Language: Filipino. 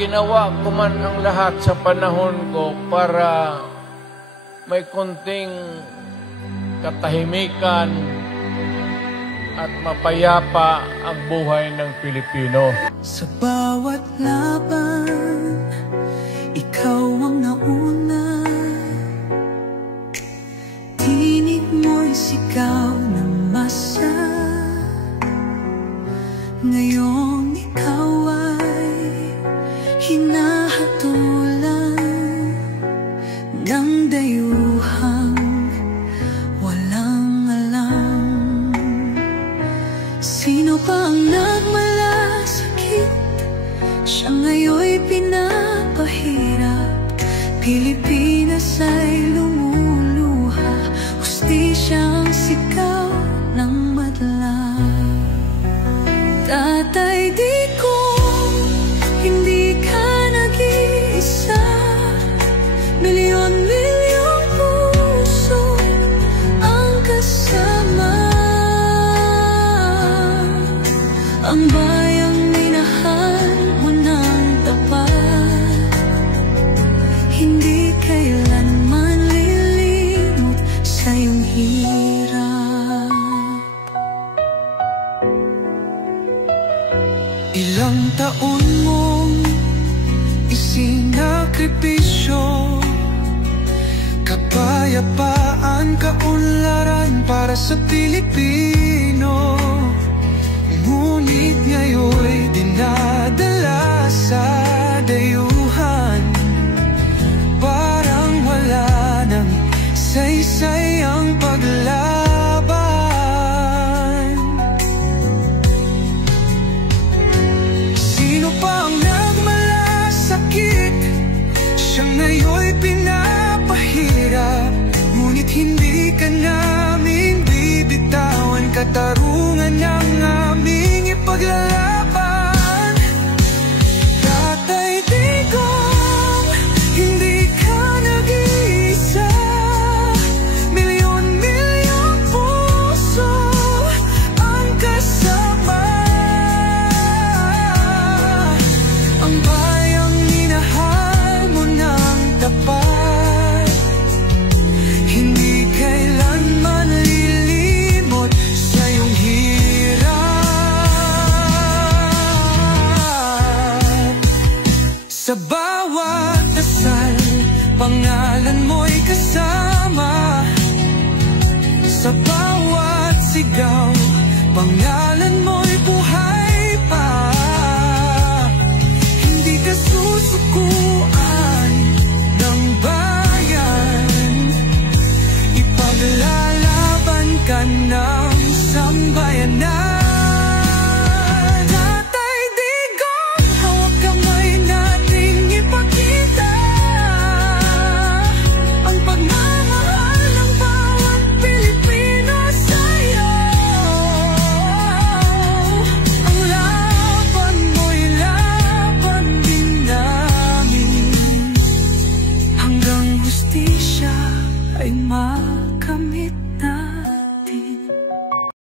ginawa ko man ang lahat sa panahon ko para may konting katahimikan at mapayapa ang buhay ng Pilipino. Sa bawat laban, ikaw ang nauna. Tinig mo'y sigaw ng masa. Ngayong ikaw ay hinahatulan ng dayuhang walang alam. Sino pa ang nagmalasakit? Siya ngayon'y pinapahirap. Pilipinas ay lumuluha. Hustisyang sigaw ng madlang. Tatay, di ko hindi ka nag-iisa. Milyon-milyong puso ang kasama. Ang bayang minahal mo ng tapat, hindi kailanman lilimot sa iyong hirap. Ilang taon mong isinakripisyo, kapayapaan, kaunlaran para sa Pilipino. Ngunit ngayon'y dinadala sa dayuhan. Parang wala nang saysay ang paglaban. Sino pa ang nagmalasakit? Siya ngayon'y pinapahirap. Ngunit hindi ka namin bibitawan. Katarungan ng aming ipaglalaban. Tatay, digong, hindi ka nag-iisa. Milyon-milyong puso ang kasama. Ang bayang minahal mo ng tapat, hindi kailanman lilimot sa iyong hirap. Sa bawat dasal, pangalan mo'y kasama. Sa bawat sigaw,